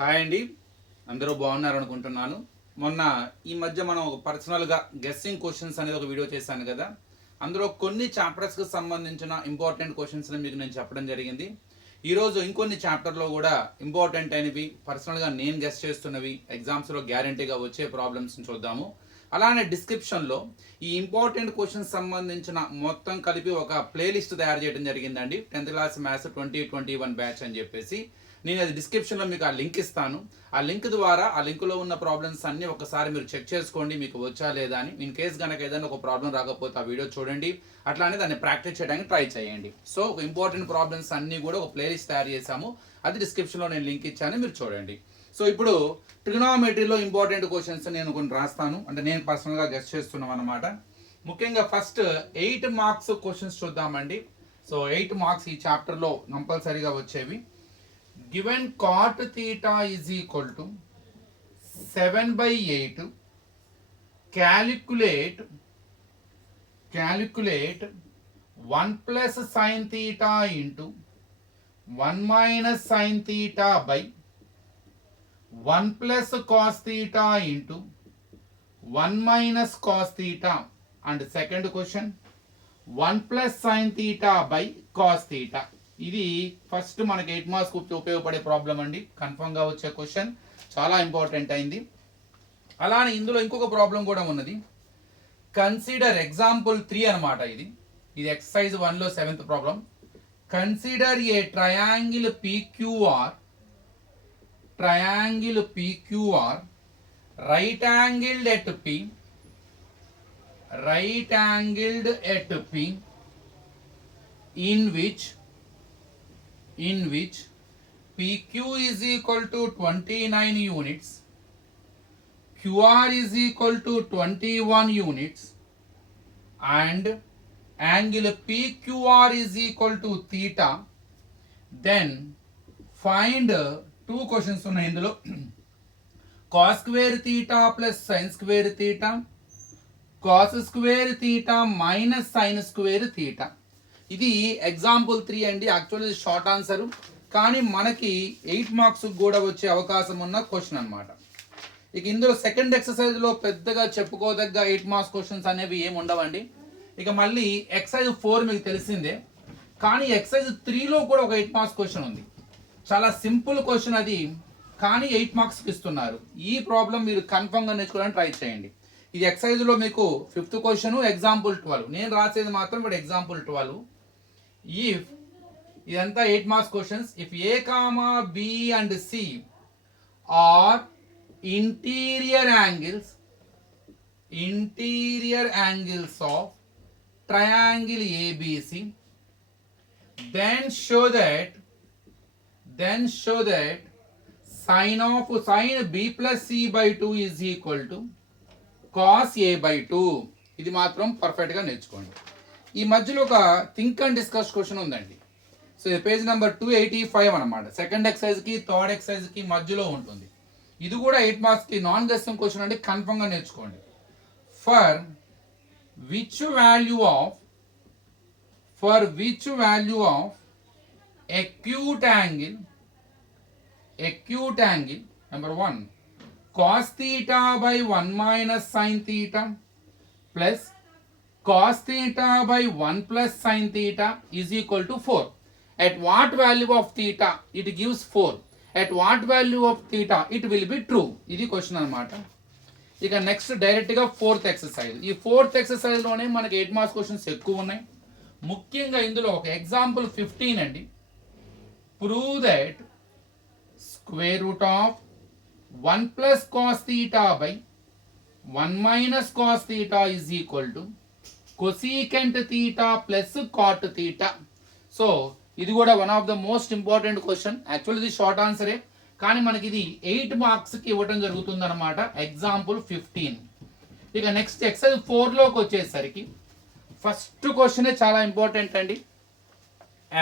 Hi అండి, అందరూ బాగున్నారు అనుకుంటున్నాను. మొన్న ఈ మధ్య మనం ఒక పర్సనల్గా గెస్సింగ్ క్వశ్చన్స్ అనేది ఒక వీడియో చేశాను కదా. అందులో కొన్ని చాప్టర్స్కి సంబంధించిన ఇంపార్టెంట్ క్వశ్చన్స్ని మీకు నేను చెప్పడం జరిగింది. ఈరోజు ఇంకొన్ని చాప్టర్లో కూడా ఇంపార్టెంట్ అయినవి, పర్సనల్గా నేను గెస్ట్ చేస్తున్నవి, ఎగ్జామ్స్లో గ్యారంటీగా వచ్చే ప్రాబ్లమ్స్ని చూద్దాము. అలానే డిస్క్రిప్షన్లో ఈ ఇంపార్టెంట్ క్వశ్చన్స్ సంబంధించిన మొత్తం కలిపి ఒక ప్లేలిస్ట్ తయారు చేయడం జరిగిందండి. 10th క్లాస్ మ్యాథ్స్ 2021 బ్యాచ్ అని చెప్పేసి. నేను అది డిస్క్రిప్షన్లో మీకు ఆ లింక్ ఇస్తాను. ఆ లింక్ ద్వారా ఆ లింక్లో ఉన్న ప్రాబ్లమ్స్ అన్నీ ఒకసారి మీరు చెక్ చేసుకోండి, మీకు వచ్చా లేదా అని. ఇన్ కేస్ కనుక ఏదైనా ఒక ప్రాబ్లం రాకపోతే ఆ వీడియో చూడండి, అట్లానే దాన్ని ప్రాక్టీస్ చేయడానికి ట్రై చేయండి. సో ఒక ఇంపార్టెంట్ ప్రాబ్లమ్స్ అన్నీ కూడా ఒక ప్లేలిస్ట్ తయారు చేశాము, అది డిస్క్రిప్షన్లో నేను లింక్ ఇచ్చాను, మీరు చూడండి. సో ఇప్పుడు ట్రిగ్నోమెట్రీలో ఇంపార్టెంట్ క్వశ్చన్స్ నేను కొన్ని రాస్తాను, అంటే నేను పర్సనల్గా గెస్ట్ చేస్తున్నాను అనమాట. ముఖ్యంగా ఫస్ట్ 8 మార్క్స్ క్వశ్చన్స్ చూద్దామండి. సో 8 మార్క్స్ ఈ చాప్టర్లో కంపల్సరీగా వచ్చేవి. Given cot theta is equal to 7/8, calculate 1 plus sin theta into 1 minus sin theta by 1 plus cos theta into 1 minus cos theta. And second question, 1 plus sin theta by cos theta. ఇది first మనకి 8 marks ఉపయోగపడే problem అండి, కన్ఫర్మ్గా వచ్చే question, చాలా important అయింది. అలానే ఇందులో ఇంకొక ప్రాబ్లం కూడా ఉన్నది. కన్సిడర్ ఎగ్జాంపుల్ 3 అనమాట. ఇది ఎక్సర్సైజ్ 1లో 7th problem. Consider a triangle PQR right angled at P in which PQ is equal to 29 units, QR is equal to 21 units, and angle PQR is equal to theta. Then find two questions ఉన్నాయి ఇందులో. cos square theta plus sin square theta, cos square theta minus sin square theta. ఇది example 3 అండి. Actually short answer, కానీ మనకి 8 marks కూడా వచ్చే అవకాశం ఉన్న క్వశ్చన్ అనమాట. ఇక ఇందులో సెకండ్ ఎక్సర్సైజ్లో పెద్దగా చెప్పుకోదగ్గ 8 మార్క్స్ క్వశ్చన్స్ అనేవి ఏమి ఉండవండి. ఇక మళ్ళీ ఎక్సర్సైజ్ 4 మీకు తెలిసిందే, కానీ ఎక్సర్సైజ్ 3లో కూడా ఒక 8 మార్క్స్ క్వశ్చన్ ఉంది. చాలా సింపుల్ క్వశ్చన్ అది, కానీ 8 మార్క్స్కి ఇస్తున్నారు. ఈ ప్రాబ్లం మీరు కన్ఫర్మ్గా నేర్చుకోవడానికి ట్రై చేయండి. ఇది ఎక్సర్సైజ్లో మీకు 5th క్వశ్చన్, ఎగ్జాంపుల్ 12. నేను రాసేది మాత్రం ఇప్పుడు ఎగ్జాంపుల్ 12. If ఇదంతా 8 marks questions. If A, B and C are interior angles of triangle ABC, then show that sin B plus C by 2 is equal to cos A by 2. ఇది మాత్రం పర్ఫెక్ట్గా నేర్చుకోండి. ఈ మధ్యలో ఒక థింక్ అండ్ డిస్కస్ క్వశ్చన్ ఉందండి. So ఇది page number 285 అనమాట. సెకండ్ ఎక్సర్సైజ్కి థర్డ్ ఎక్సర్సైజ్కి మధ్యలో ఉంటుంది. ఇది కూడా 8 మార్క్స్కి నాన్ గెస్సింగ్ క్వశ్చన్ అంటే కన్ఫర్మ్గా నేర్చుకోండి. For which value of acute angle number 1 cos theta by 1 minus sin theta plus cos theta by 1 plus sin theta is equal to 4. At what value of theta it gives 4. At what value of theta it will be true. ఇది question అనమాట. ఇక next డైరెక్ట్గా 4th exercise. ఈ 4th ఎక్సర్సైజ్లోనే మనకి 8 marks questions ఎక్కువ ఉన్నాయి. ముఖ్యంగా ఇందులో ఒక ఎగ్జాంపుల్ 15 అండి. Prove that square root of 1 plus cos theta by 1 minus cos theta is equal to cosecant theta plus cot theta. So ఇది కూడా one of the most important question. Actually ఇది short ఆన్సరే, కానీ మనకి ఇది 8 మార్క్స్కి ఇవ్వడం జరుగుతుంది అనమాట. ఎగ్జాంపుల్ 15. ఇక నెక్స్ట్ ఎక్సర్సైజ్ 4లోకి వచ్చేసరికి ఫస్ట్ క్వశ్చనే చాలా ఇంపార్టెంట్ అండి.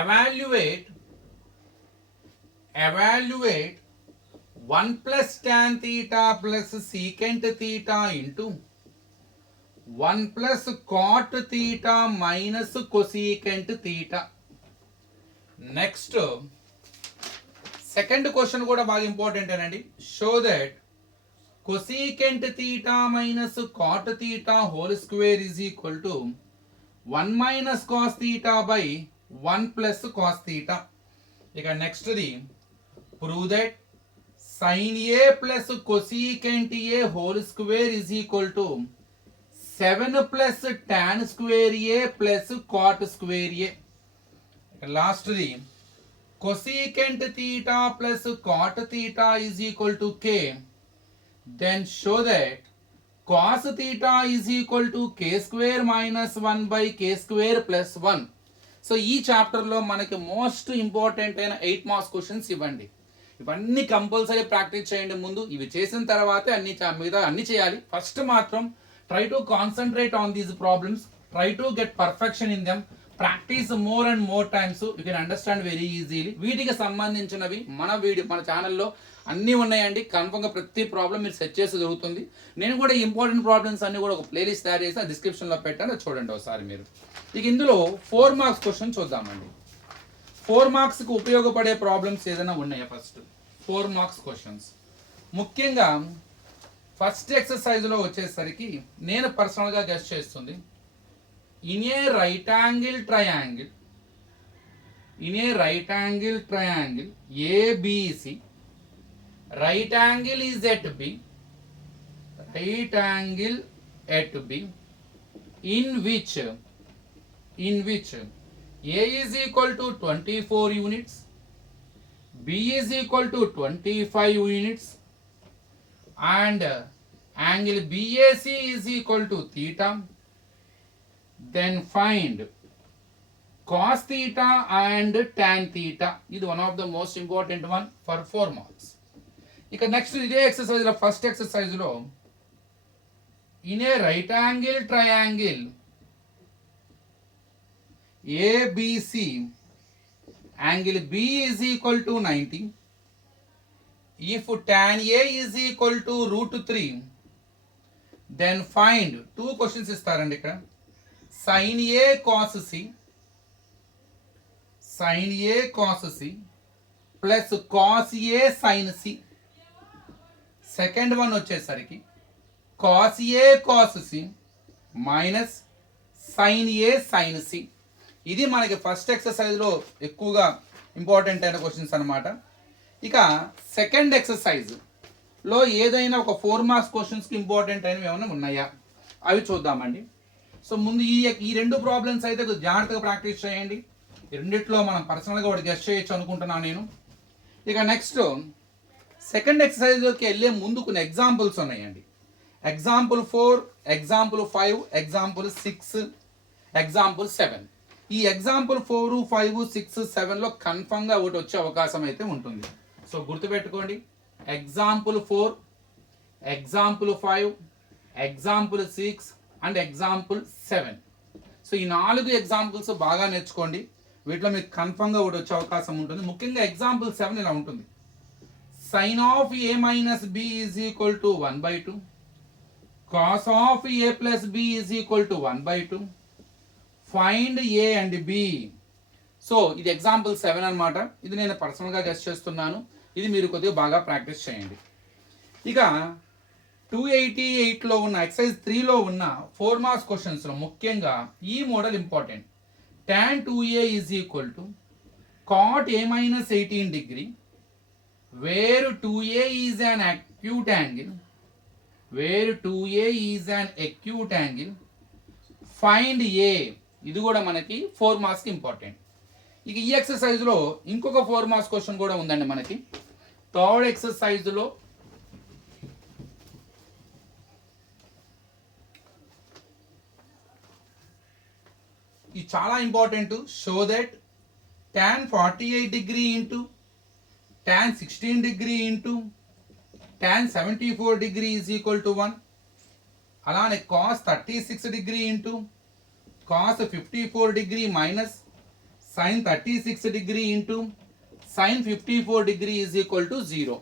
Evaluate 1 plus tan theta plus secant theta into 1 plus cot theta minus cosecant theta. Next second question కూడా బాగా ఇంపార్టెంట్ అనండి. Show that cosecant theta minus cot theta whole square is equal to 1 minus cos theta by 1 plus cos theta. ఇక next the prove that sin a plus cosecant a whole square is equal to 7 plus tan square a plus cot square a. Last the cosecant theta plus cot theta is equal to k. Then show that cos theta is equal to k square minus 1 by k square plus 1. So ఈ చాప్టర్లో మనకి most important అయిన 8 marks questions ఇవ్వండి. ఇవన్నీ compulsory practice చేయండి. ముందు ఇవి చేసిన తర్వాతే మిగతా అన్ని చేయాలి. ఫస్ట్ మాత్రం try to concentrate on these problems, try to get perfection in them, practice more and more times, you can understand very easily. వీటికి సంబంధించినవి మన ఛానల్లో అన్నీ ఉన్నాయండి. కన్ఫర్మ్గా ప్రతి ప్రాబ్లం మీరు సెట్ చేసి దొరుకుతుంది. నేను కూడా ఇంపార్టెంట్ ప్రాబ్లమ్స్ అన్ని కూడా ఒక ప్లేలిస్ట్ తయారు చేసి డిస్క్రిప్షన్లో పెట్టాను, చూడండి ఒకసారి మీరు. ఇక ఇందులో 4 మార్క్స్ క్వశ్చన్ చూద్దామండి. 4 మార్క్స్కి ఉపయోగపడే ప్రాబ్లమ్స్ ఏదైనా ఉన్నాయా? ఫస్ట్ 4 మార్క్స్ క్వశ్చన్స్ ముఖ్యంగా ఫస్ట్ ఎక్సర్సైజ్లో వచ్చేసరికి నేను పర్సనల్గా గెస్ట్ చేస్తుంది in a right angle triangle ABC, right angle is at B, in which A is equal to 24 units, B is equal to 25 units, and angle BAC is equal to theta. Then find cos theta and tan theta. ఇది one of the most important one for 4 marks. ఇక next ఇదే exercise లో first exercise లో in a right angle triangle ABC, angle B is equal to 90. If tan A is equal to √3, then find 2 questions ఇస్తారండి ఇక్కడ. sin A cos C plus cos A sin C. Second one వచ్చేసరికి cos A cos C minus sin A sin C. ఇది మనకి first ఎక్సర్సైజ్లో ఎక్కువగా important అయిన questions అనమాట. ఇక second ఎక్సర్సైజ్లో ఏదైనా ఒక 4 మార్క్స్ క్వశ్చన్స్కి ఇంపార్టెంట్ అయినవి ఏమైనా ఉన్నాయా అవి చూద్దామండి. సో ముందు ఈ 2 ప్రాబ్లమ్స్ అయితే జాగ్రత్తగా ప్రాక్టీస్ చేయండి. ఈ రెండిట్లో మనం పర్సనల్గా ఒకటి గెస్ట్ చేయొచ్చు అనుకుంటున్నాను నేను. ఇక నెక్స్ట్ సెకండ్ ఎక్సర్సైజ్లోకి వెళ్ళే ముందు కొన్ని ఎగ్జాంపుల్స్ ఉన్నాయండి. Example 4, example 5, example 6, example 7. ఈ ఎగ్జాంపుల్ 4, 5, 6, 7లో కన్ఫర్మ్గా ఒకటి వచ్చే అవకాశం అయితే ఉంటుంది. సో గుర్తుపెట్టుకోండి, example 4, example 5, example 6 and example 7. So ఈ 4 ఎగ్జాంపుల్స్ బాగా నేర్చుకోండి. వీటిలో మీకు కన్ఫర్మ్గా ఒకటి వచ్చే అవకాశం ఉంటుంది. ముఖ్యంగా ఎగ్జాంపుల్ 7 ఇలా ఉంటుంది. sin of A minus B is equal to 1/2, cos of A plus B is equal to 1/2, find A and B. So ఇది ఎగ్జాంపుల్ 7 అనమాట. ఇది నేను పర్సనల్గా గెస్ట్ చేస్తున్నాను. ఇది మీరు కొద్దిగా బాగా ప్రాక్టీస్ చేయండి. ఇక 288లో ఉన్న ఎక్సర్సైజ్ 3లో ఉన్న 4 మార్క్స్ క్వశ్చన్స్లో ముఖ్యంగా ఈ model important. tan 2A is equal to cot A minus 18 degree, where 2A is an acute angle, find A. ఇది కూడా మనకి 4 మార్క్స్కి ఇంపార్టెంట్. ఇక ఈ ఎక్సర్సైజ్లో ఇంకొక 4 మార్క్స్ క్వశ్చన్ కూడా ఉందండి మనకి. థర్డ్ ఎక్సర్సైజ్లో ఇది చాలా important. Show that tan 48 degree into tan 16 degree into tan 74 degree is equal to 1. అలానే cos 36 degree into cos 54 degree minus sin 36 degree into sin 54 degree is equal to 0.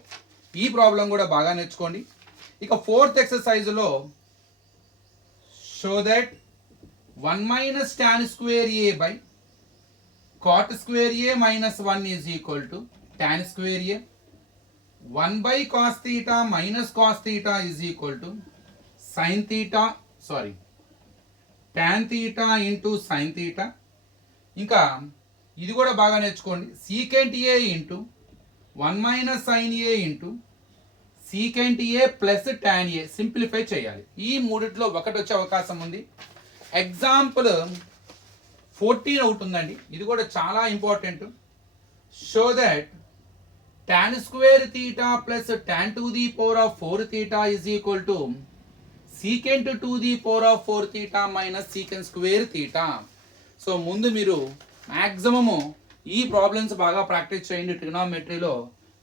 ఈ problem కూడా బాగా నేర్చుకోండి. ఇక ఫోర్త్ ఎక్సర్సైజ్లో show that 1 minus tan square A by cot square A minus 1 is equal to tan square A. 1 by cos theta minus cos theta is equal to sin theta, sorry, tan theta into sin theta. ఇంకా ఇది కూడా బాగా నేర్చుకోండి, secant ఏ into 1 minus sign ఏ into secant ఏ plus tan ఏ simplify చేయాలి. ఈ మూడిట్లో ఒకటి వచ్చే అవకాశం ఉంది. ఎగ్జాంపుల్ 14 ఒకటి ఉందండి, ఇది కూడా చాలా important. Show that tan square theta plus tan to the power of 4 theta is equal to secant to the power of 4 theta minus secant square theta. So ముందు మీరు మ్యాక్సిమము ఈ ప్రాబ్లమ్స్ బాగా ప్రాక్టీస్ చేయండి, ట్రిగ్నోమెట్రీలో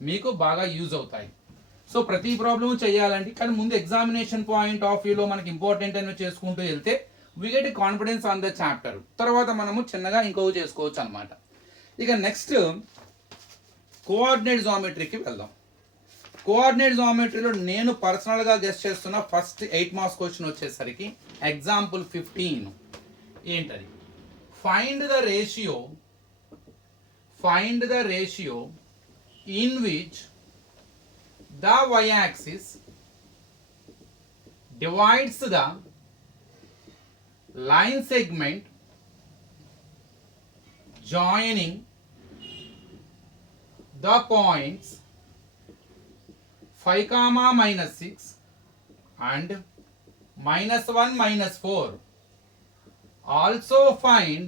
మీకు బాగా యూజ్ అవుతాయి. So ప్రతి problem చేయాలండి, కానీ ముందు ఎగ్జామినేషన్ పాయింట్ ఆఫ్ వ్యూలో మనకి ఇంపార్టెంట్ అని చేసుకుంటూ వెళ్తే we get confidence on the chapter. తర్వాత మనము చిన్నగా ఇంకోవి చేసుకోవచ్చు అనమాట. ఇక నెక్స్ట్ కోఆర్డినేట్ జామెట్రీకి వెళ్దాం. కోఆర్డినేట్ జామెట్రీలో నేను పర్సనల్గా గెస్ట్ చేస్తున్న ఫస్ట్ 8 మార్క్స్ క్వశ్చన్ వచ్చేసరికి ఎగ్జాంపుల్ 15 ఏంటది, find the ratio in which the y axis divides the line segment joining the points 5, -6 and -1, -4. Also find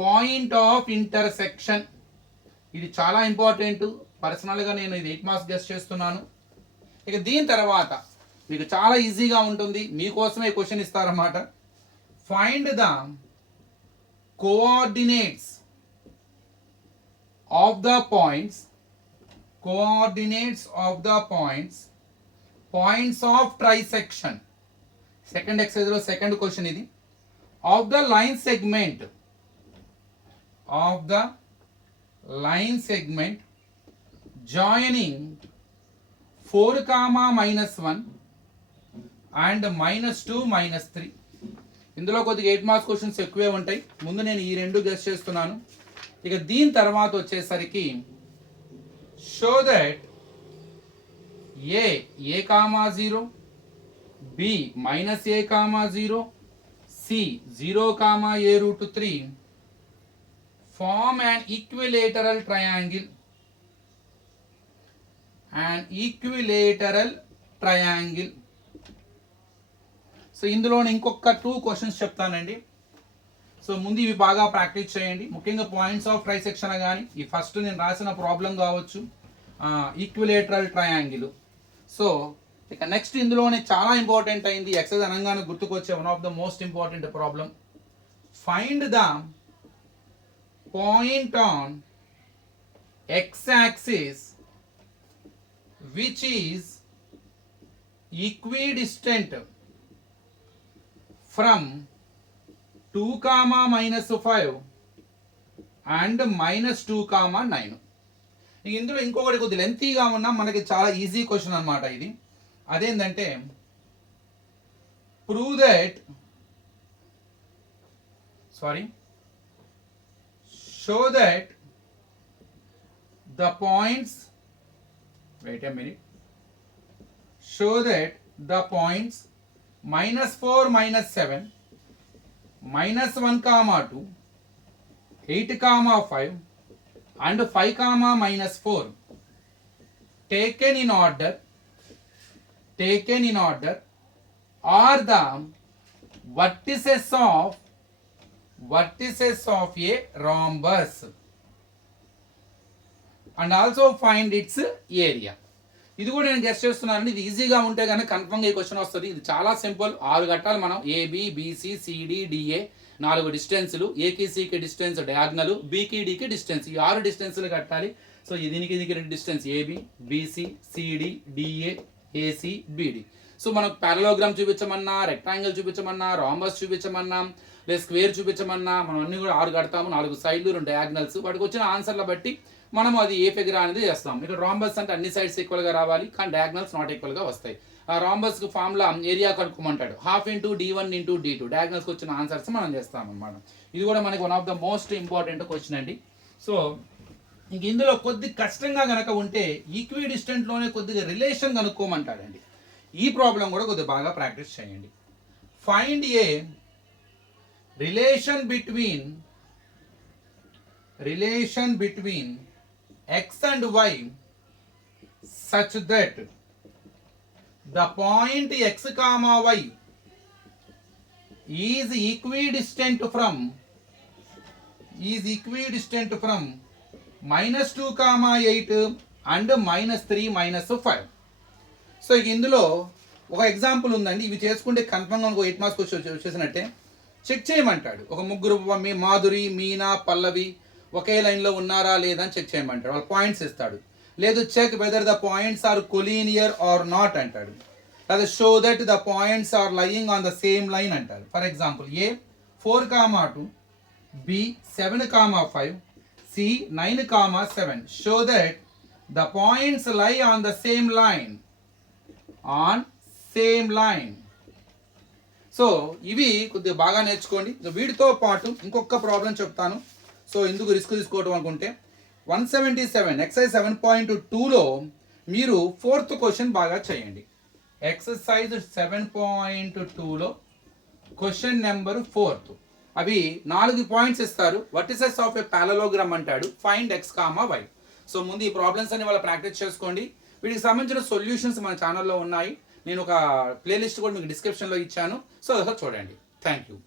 point of intersection. ఇది చాలా ఇంపార్టెంట్, పర్సనల్గా నేను ఇది 8 మార్క్స్ గెస్ట్ చేస్తున్నాను. ఇక దీని తర్వాత మీకు చాలా ఈజీగా ఉంటుంది, మీకోసమే క్వశ్చన్ ఇస్తారన్నమాట. Find the coordinates of the points of trisection. Second exercise లో సెకండ్ క్వశ్చన్ ఇది. of the line segment joining 4, -1 and -2, -3. ఇందులో కొద్దిగా 8 మార్క్స్ క్వశ్చన్స్ ఎక్కువే ఉంటాయి, ముందు నేను ఈ రెండు గెస్ట్ చేస్తున్నాను. ఇక దీని తర్వాత వచ్చేసరికి show that A 0, B -a, 0, C 0, a√3 form an equilateral triangle. So ఇందులో ఇంకొక 2 క్వశ్చన్స్ చెప్తానండి. సో ముందు ఇవి బాగా ప్రాక్టీస్ చేయండి, ముఖ్యంగా పాయింట్స్ ఆఫ్ ట్రైసెక్షన్ కానీ ఈ ఫస్ట్ నేను రాసిన ప్రాబ్లం కావచ్చు, ఈక్విలేటరల్ ట్రయాంగిల్. సో ఇక నెక్స్ట్ ఇందులోనే చాలా ఇంపార్టెంట్ అయింది, ఎక్సైజ్ అనగానే గుర్తుకొచ్చే one of the most important problem. Find the point on X axis which is equidistant from 2, -5 and -2, 9. ఇందులో ఇంకొకటి కొద్ది లెంతీగా ఉన్నా మనకి చాలా ఈజీ క్వశ్చన్ అనమాట ఇది. అదేంటంటే show that the points -4, -7, -1, 2, 8, 5 and 5, -4 taken in order are the vertices of a rhombus and also find its area. ఇది కూడా నేను గెస్ట్ చేస్తున్నాను, ఇది ఈజీగా ఉంటే కనుక కన్ఫర్మ్గా ఈ క్వశ్చన్ వస్తుంది. ఇది చాలా సింపుల్, 6 కట్టాలి మనం, ఏబి, బిసి, సిడి, డిఏ 4 డిస్టెన్సులు, ఏకి సికి డిస్టెన్స్ డయాగ్నల్, బికి డికి డిస్టెన్స్, ఈ 6 డిస్టెన్సులు కట్టాలి. సో దీనికి 2 distance AB, BC, CD, DA, AC, BD. So మనకు పారలోగ్రామ్ చూపించమన్నా, రెక్టాంగిల్ చూపించమన్నా, రాంబస్ చూపించమన్నా, లేదా స్క్వేర్ చూపించమన్నా మనం అన్ని కూడా 6 కడతాము, 4 సైడ్లు 2 డయాగ్నల్స్. వాటికి వచ్చిన ఆన్సర్ల బట్టి మనం అది ఏ ఫిగర్ అనేది చేస్తాం. ఇక్కడ రాంబస్ అంటే అన్ని సైడ్స్ ఈక్వల్గా రావాలి, కానీ డయాగ్నల్స్ నాట్ ఈక్వల్గా వస్తాయి. ఆ రాంబస్కి ఫార్ములా ఏరియా కనుక్కోమంటాడు, ½ × d1 × d2. డయాగ్నల్స్కి వచ్చిన ఆన్సర్స్ మనం చేస్తాం అన్నమాట. ఇది కూడా మనకి one of the most important question అండి. సో ఇంక ఇందులో కొద్ది కష్టంగా గనక ఉంటే ఈక్వి డిస్టెంట్లోనే కొద్దిగా రిలేషన్ కనుక్కోమంటాడండి. ఈ ప్రాబ్లం కూడా కొద్దిగా బాగా ప్రాక్టీస్ చేయండి. Find a relation between x and y such that the point x comma y is equidistant from -2, 8 and -3, -5. So ఇందులో ఒక ఎగ్జాంపుల్ ఉందండి. ఇవి చేసుకుంటే కన్ఫర్మ్గా ఒక 8 మార్క్స్ వచ్చేసినట్టే. చెక్ చేయమంటాడు. ఒక ముగ్గురు మాధురి, మీనా, పల్లవి ఒకే లైన్లో ఉన్నారా లేదా అని చెక్ చేయమంటాడు. వాళ్ళ పాయింట్స్ ఇస్తాడు. లేదు check whether the points are collinear or not అంటాడు. లేదా show that the points are lying on the same line అంటారు. For example A 4, 2, B 7, 5, C 9, 7. Show that the points lie on the same line. So ఇవి కొద్దిగా బాగా నేర్చుకోండి. వీటితో పాటు ఇంకొక ప్రాబ్లం చెప్తాను. సో ఎందుకు రిస్క్ తీసుకోవడం అనుకుంటే 177 ఎక్సర్సైజ్ 7.2లో మీరు 4th క్వశ్చన్ బాగా చేయండి. ఎక్సర్సైజ్ 7.2లో క్వశ్చన్ నెంబర్ 4. అవి 4 పాయింట్స్ ఇస్తారు. వర్టిసెస్ ఆఫ్ ఏ పారలోగ్రామ్ అంటాడు. Find x, y. సో ముందు ఈ ప్రాబ్లమ్స్ అన్ని వాళ్ళ ప్రాక్టీస్ చేసుకోండి. వీటికి సంబంధించిన సొల్యూషన్స్ మన ఛానల్లో ఉన్నాయి. నేను ఒక ప్లేలిస్ట్ కూడా మీకు డిస్క్రిప్షన్లో ఇచ్చాను. సో చూడండి. Thank you.